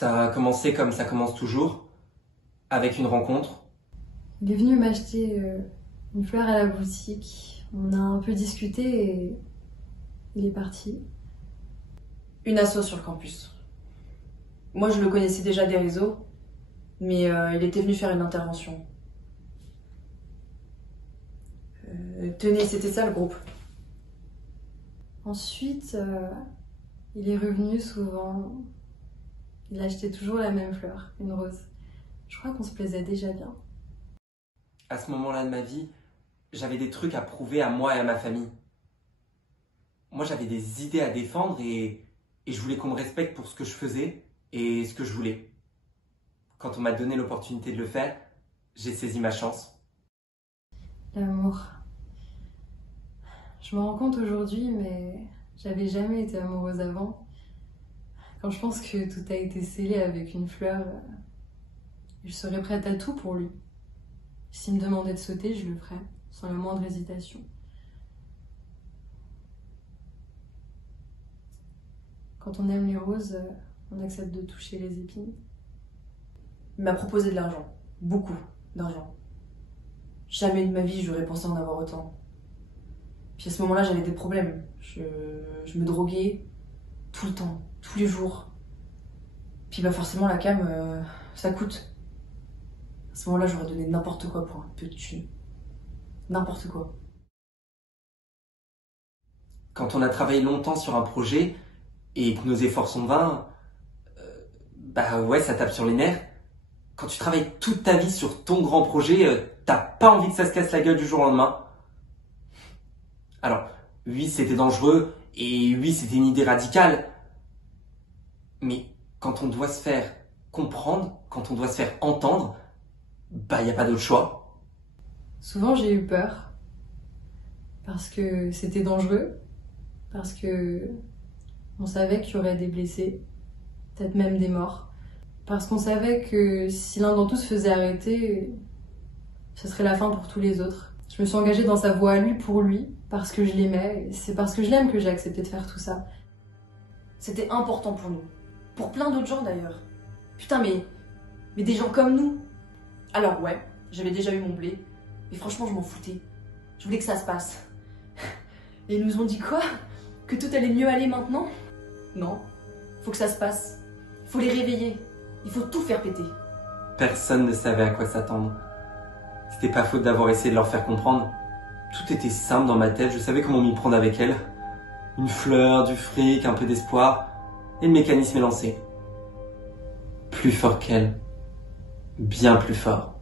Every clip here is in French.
Ça a commencé comme ça commence toujours, avec une rencontre. Il est venu m'acheter une fleur à la boutique. On a un peu discuté et il est parti. Une asso sur le campus. Moi, je le connaissais déjà des réseaux, mais il était venu faire une intervention. Tenez, c'était ça le groupe. Ensuite, il est revenu souvent. Il achetait toujours la même fleur, une rose. Je crois qu'on se plaisait déjà bien. À ce moment-là de ma vie, j'avais des trucs à prouver à moi et à ma famille. Moi, j'avais des idées à défendre et je voulais qu'on me respecte pour ce que je faisais et ce que je voulais. Quand on m'a donné l'opportunité de le faire, j'ai saisi ma chance. L'amour. Je me rends compte aujourd'hui, mais j'avais jamais été amoureuse avant. Quand je pense que tout a été scellé avec une fleur, je serais prête à tout pour lui. S'il me demandait de sauter, je le ferais, sans la moindre hésitation. Quand on aime les roses, on accepte de toucher les épines. Il m'a proposé de l'argent. Beaucoup d'argent. Jamais de ma vie j'aurais pensé en avoir autant. Puis à ce moment-là, j'avais des problèmes. Je me droguais tout le temps, tous les jours. Puis bah forcément, la cam, ça coûte. À ce moment-là, j'aurais donné n'importe quoi pour un peu de thune. N'importe quoi. Quand on a travaillé longtemps sur un projet et que nos efforts sont vains, bah ouais, ça tape sur les nerfs. Quand tu travailles toute ta vie sur ton grand projet, t'as pas envie que ça se casse la gueule du jour au lendemain. Alors, oui, c'était dangereux, et oui, c'était une idée radicale. Mais quand on doit se faire comprendre, quand on doit se faire entendre, bah y a pas d'autre choix. Souvent, j'ai eu peur. Parce que c'était dangereux. Parce que on savait qu'il y aurait des blessés. Peut-être même des morts. Parce qu'on savait que si l'un d'entre nous se faisait arrêter, ce serait la fin pour tous les autres. Je me suis engagée dans sa voie à lui pour lui, parce que je l'aimais. Et c'est parce que je l'aime que j'ai accepté de faire tout ça. C'était important pour nous. Pour plein d'autres gens d'ailleurs. Putain, mais des gens comme nous. Alors ouais, j'avais déjà eu mon blé. Mais franchement, je m'en foutais. Je voulais que ça se passe. Et ils nous ont dit quoi? Que tout allait mieux aller maintenant? Non. Faut que ça se passe. Faut les réveiller. Il faut tout faire péter. Personne ne savait à quoi s'attendre. C'était pas faute d'avoir essayé de leur faire comprendre. Tout était simple dans ma tête, je savais comment m'y prendre avec elle. Une fleur, du fric, un peu d'espoir, et le mécanisme est lancé. Plus fort qu'elle. Bien plus fort.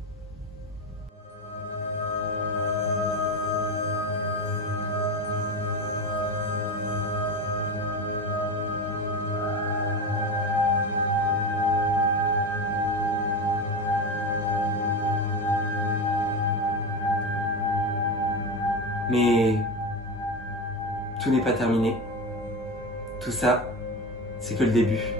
Mais tout n'est pas terminé. Tout ça, c'est que le début.